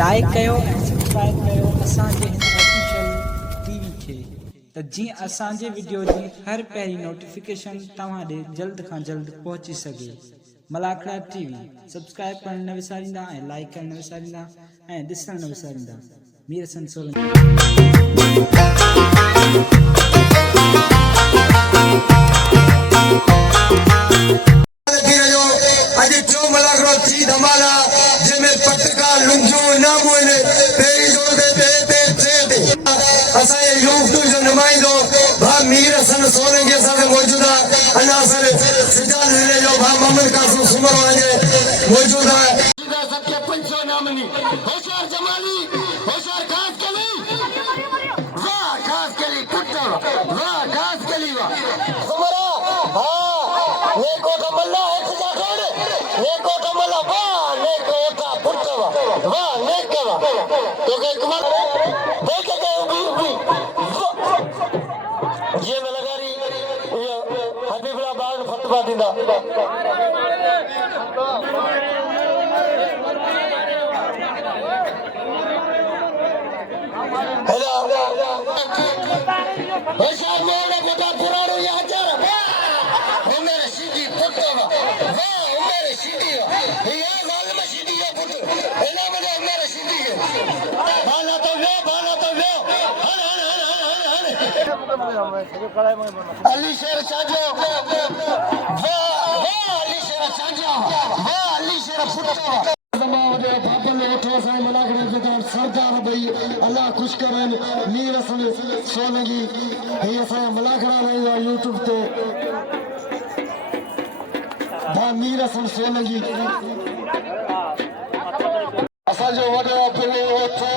Like कयो ऐं subscribe कयो असांजे हिन ऑफिशियल टीवी खे त जीअं असांजे वीडियो जी हर पहिरीं नोटिफिकेशन तव्हां ॾे जल्द खां जल्द पहुची सघे। मलाखड़ा टीवी सब्सक्राइब करण न विसारींदा ऐं लाइक करण न विसारींदा ऐं ॾिसण न विसारींदा। मीर हसन सोलंकी। मीर हसन सोलंकी साहब मौजूद है अनासर सिजाल जिले जो मोहम्मद कासिम सुमर वाले मौजूद है सबके पंचो नामनी होशियार जमाली होशियार खास कली वाह खास कली कुत्ता वाह खास कली वाह सुमरा हां ये कोठा मल्ला है खुदा कोड ये कोठा मल्ला वाह ने कोठा पुत्ता वाह ने कवा तो के कुमार देख के ये में लगा रही हबीबुल्लाह बाग फतवा दींदा हेलो होशियार मोड़ बेटा पुरानो ये हजार उमेर सीधी फतवा वाह उमेर सीधी ये जालिम सीधी है पुत्र एना मजा उमेर सीधी है बाला तो वे अली शेर साजो वाह अली शेर साजो वाह अली शेर फुटो जमावदे बाबल उठो साईं मलाखड़े के सरदार भई अल्लाह खुश करन मीर हसन सोलंकी हे असा मलाखड़ा रही यूट्यूब ते मीर हसन सोलंकी असा जो वडो पिलो उठो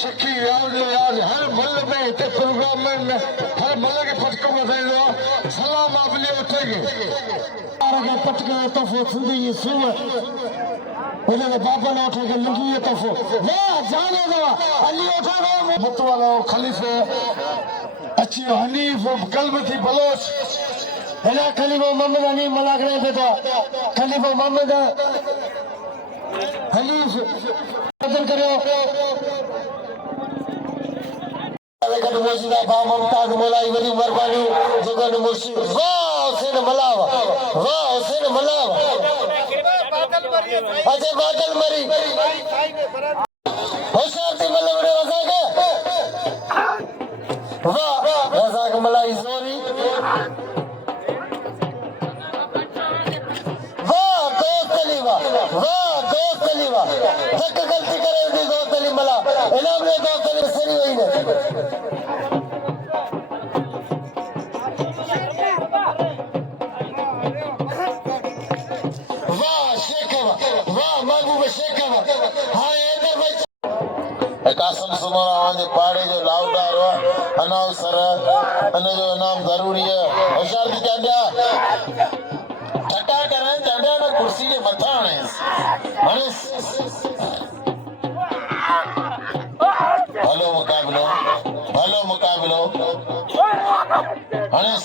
शिकी याद हर मल में ते प्रोग्राम में हर मल के पटको बताइलो सलाम आपले उठेगे आगे पटके तफो थी सुबह उन्हें बाबा ने उठे लगी है तफो वाह जाने दो अली उठा दो मुतवाला खलीफे अच्छी हनीफ कल्ब थी बलोच हेला खलीफा मोहम्मद हनीफ मलाखड़े पे था खलीफा मोहम्मद हनीफ बदल करो लेकिन मौजूदा बा मुमताज मौलाई वली मेहरबानी जगन मुर्शिद वाह हुसैन मलावा वाह हुसैन मलावा अजय बादल मरी होशियार थी मतलब रजा के वाह रजा के मलाई जोरी वाह दोस्त अली वाह दोस्त अली वाह जग गलती करे दी दोस्त अली मला इनाम ने दोस्त अली सरी हुई ने कासम सुमरा वाले पाड़े जो लाउडार अनाउंसर अन जो नाम जरूरी है होशियार थी चांडिया ठटा करें चांडिया ना कुर्सी के मथा आने हेलो मुकाबलो हणस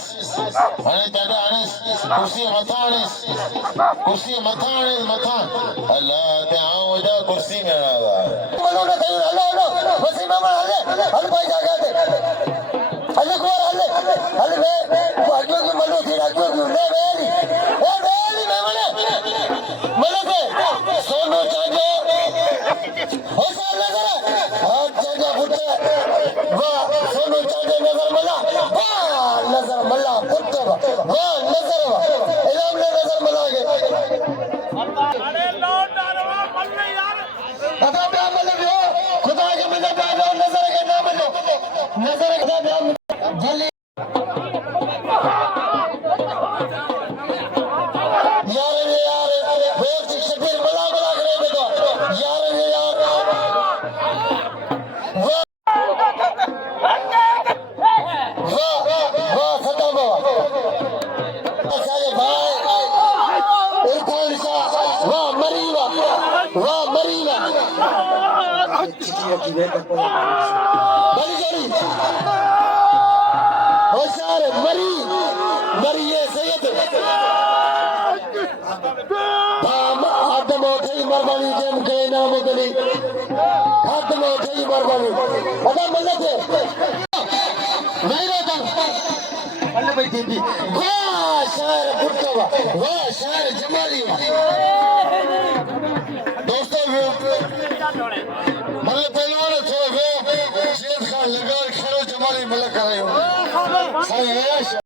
हणे चांडिया हणस कुर्सी मथा मथा अल्लाह ते आऊं वजा कुर्सी में आवा मलोना थे हेलो वसी मामा हल भाई जागा दे हल कुमार हल वे अगलो की मलो थी अगलो की ले वेली मामा मलो के सोनो चाजो हो साल नजर हाथ चाजा फुटे वाह सोनो चाजो नजर मला फुटे वाह नजर इनाम ने नजर मला के अरे लौट आरवा मल्ले यार अदा मल्ले खुदा के मदद आ जाओ नजर के नाम लो नजर के नाम जल्दी यार बहुत शबीर मला करे बेटा यार वाह खत्म सारे भाई इरफान शाह वाह मरीवा बड़ी जोड़ी होशियार मरी ये सैयद आदम उठे मेहरबानी जम के नाम गली हाथ में उठेगी मेहरबानी अदा मल्ल थे नहीं रहता मल्ल भाई थी वाह शायर पुट्टा वाह शायर जमाली दोस्तों मल्ल पहलवान थे शेर खान लगा खेलो जमाली मल्ल करायो सही है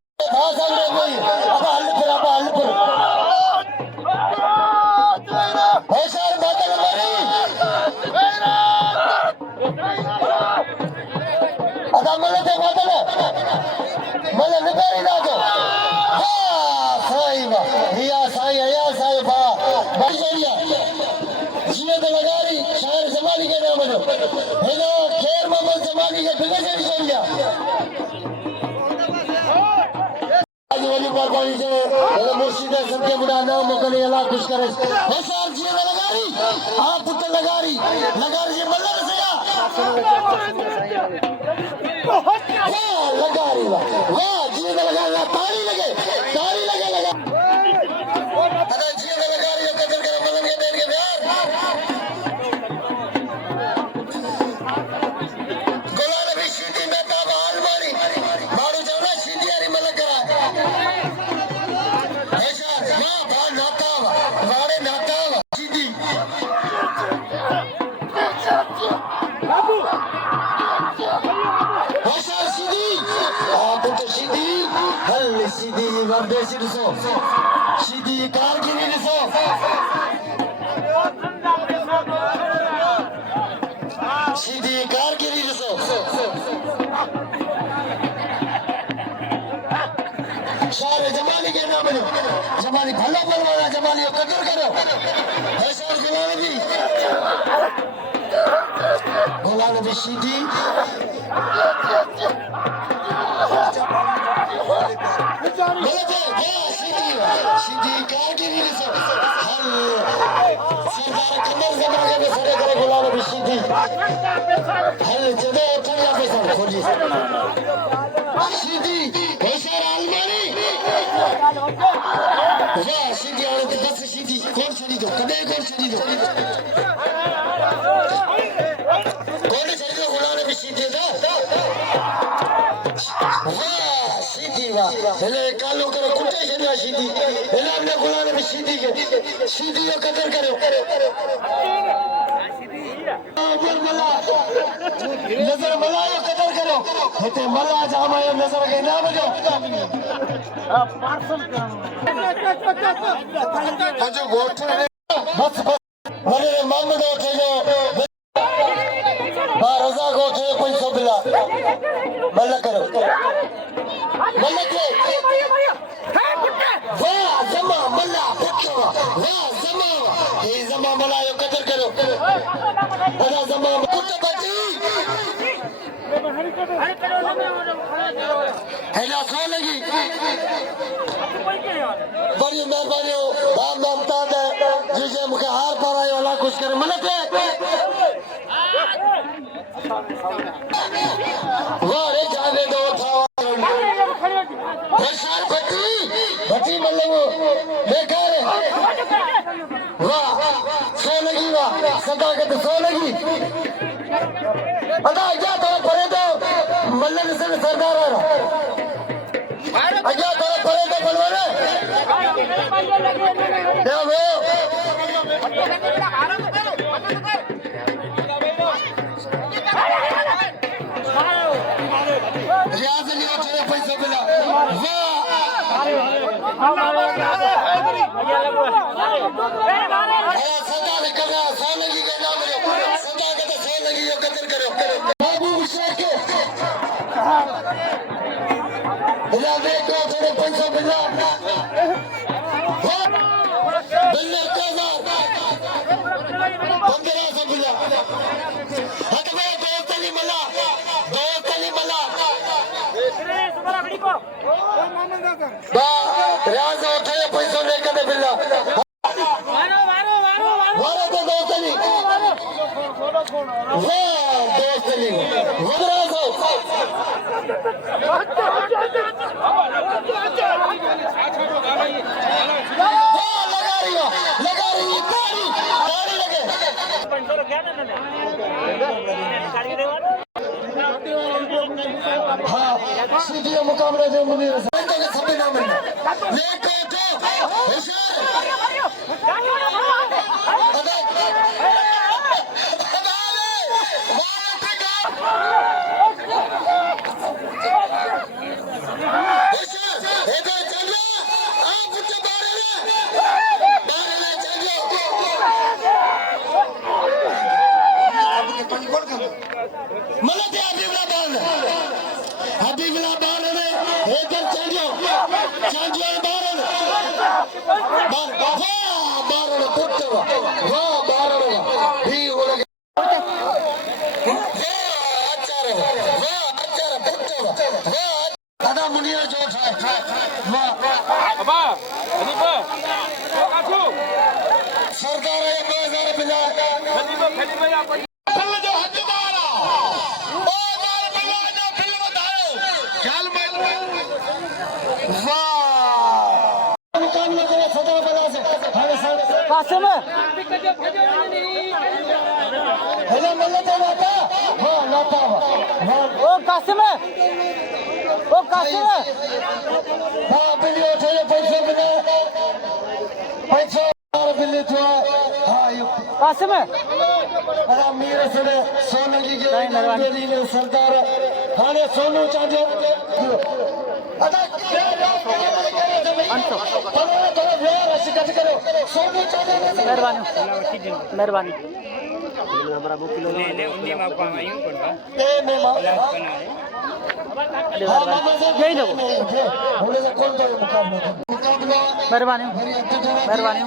मुर्शिद सबके बुरा नाम मुकने अल्लाह खुश करे होशियार जी लगारी आप पुत्र लगारी जी मल्ला रसेगा लगारी वाह जी लगारी ताली लगे लगा अरे जी लगारी कदर करे मल्लन के देन के प्यार गोला नबी सीधी में बाबा अलमारी मारू जाना सीधी यारी मल्ला करा सीधी कारगिरी ॾिसो सीधी कारगिरी ॾिसो शायर जमाली के नाम जो जमाली भलो बोलवाना जमाली कदर करो होशियार गुलाम नबी सीधी सीधी कारगिरी ॾिसो सरदार कमर ज़माने में सड़े करे गुलाम नबी सीधी हल जदे उठिया पैसा खोजी सीधी होशियार अलमारी वाह सीधी आने तो बस सीधी कौन छड़ी दो कदे कौन छड़ी दो कौन छड़ी दो गुलाम नबी सीधी दा वाह सीधी वाह पहले कालो करो कुटे छड़िया सीधी पहले हमने गुलाम नबी सीधी के सीधी को कदर करो नजर मलायो कदर करो हिते मला जामायो नजर के ना बजो पार्सल जो गोठ बस वरे मोहम्मद उठे जो बा रजा को उठे कोई सो बिला मल्ल करो मल्ल के वाह जमा मल्ला पुट्टो वाह जमा ये जमा मलायो कदर करो बड़ा जमा पुट्टो बची हैला सो लगी बड़ी मेहरबानी राम नाम ताद जिसे मुखे हार पारायो अल्लाह खुश करे मलक वाह रे जाने दो था होशियार भट्टी मतलब बेकार वाह सो लगी वाह सदा के तो सो लगी अदा क्या तो परे तो मल्लन से सरदार आ रहा अजा तो परे तो बलवाने क्या वो रियाज अली उठे पैसा बिना वाह सदा निकल रहा सो लगी के नाम लो सदा के तो सो लगी यो कदर करो बाबू शेख रियाज को थोड़े पैसा बिना बिल्ले काजा 1500 बिना हट में दो तली मला रियाज उठे पैसों लेकर बिल्ला वारो तो दो तली लगा रही ताड़ी लगे सीधी मुकाबले जो मुनीर तो के सभी नाम है लेके तो कासिम हेलो मल्ले तो नाता हां नाता ओ कासिम हां बिल्ली उठे पैसे बिना पैसे बिल्ली तो हां कासिम अरे मेरे से सोनू जी के मेरी ने सरदार हाने सोनू चाचे अदा मेहरबानी मेहरबानी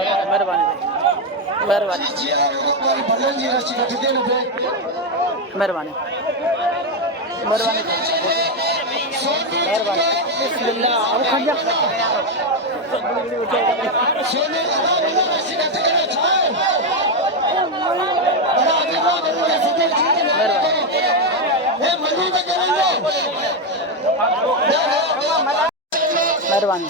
अरे मेहरबानी मेहरबानी बिस्मिल्लाह अब खंजा मेहरबानी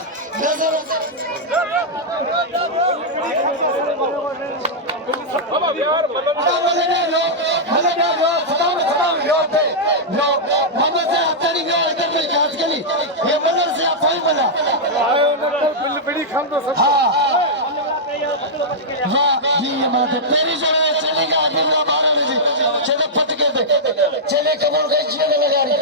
चले कमर गई लगा रही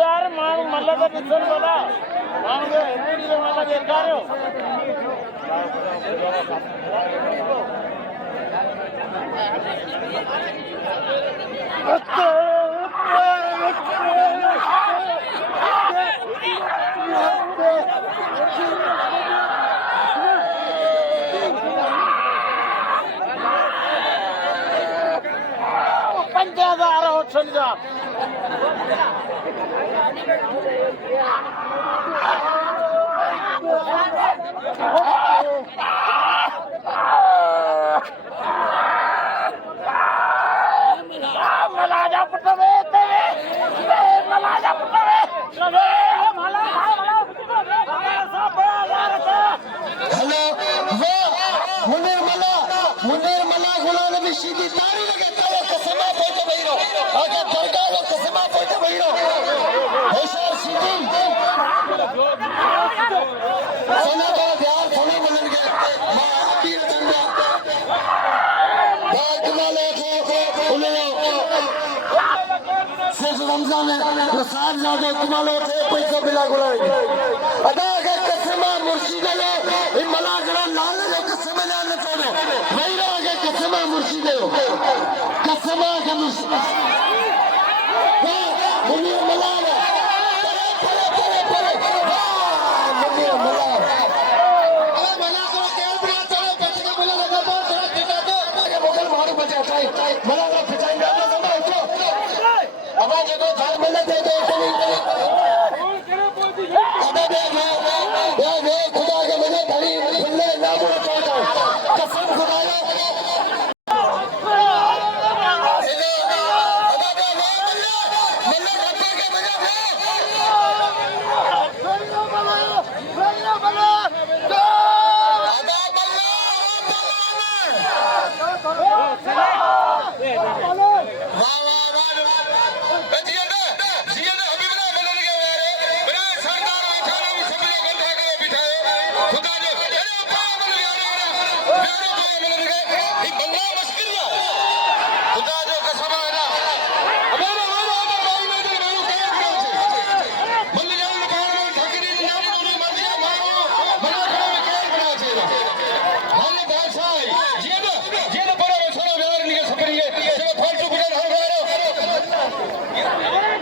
यार मां मल्ला का निसन वाला मां जो हिंदी में वाला देखा रहे हो पंजाब हो समझा मलाजा पुटवे मलाजा पुटवे हेलो मुनीर मला गुलाम नबी सीधी तारी लगे तालो कसमा पोते भइरो आगे दरगाह लो कसमा पोते भइरो होशियार सीधी सोना का प्यार सोना बनन के मां पीर चंदा बाग माले को उन्हें सिर्फ रमजान में प्रसाद जादे कुमालो थे पैसा बिला गुलाम अदा के कसमा मुर्शिद लो इन मला गला लाल लो कसमा ना छोड़ो भइरो आगे कसमा मुर्शिद लो कसमा के मुर्शिद मुनीर मला मुनीर मला बताई मला ना फिचाई ना समझ उठो अब जो झाल मिले दे दे दे खुदा के मने धड़ी खुले ना बोल दो कसम खुदाया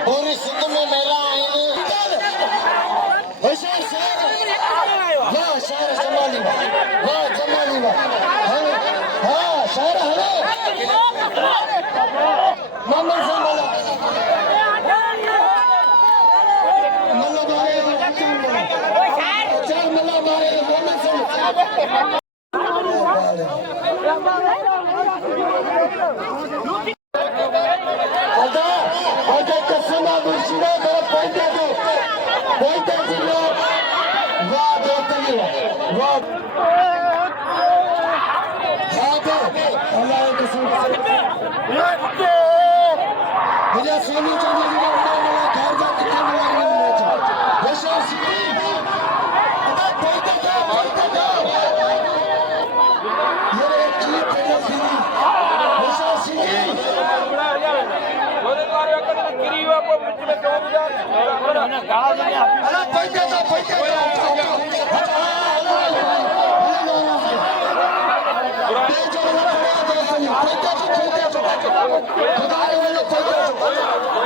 पूरी सिंध में मेला आएंगे वाह शहर जमानी वाह जमानी हाँ शहर हलो मोहम्मद से बोला मल्ला मारे चल मल्ला मारे मोहम्मद से Ada kesana bersila dalam pointer tu. Pointer juga. Wah, betul ni. Wah. Ada. Allah kesana. Muda Sami jadi juga orang kerja kita orang Bashar Sidi. Ada pointer tu. Ye chip pedas Sidi. Bashar Sidi. खुदा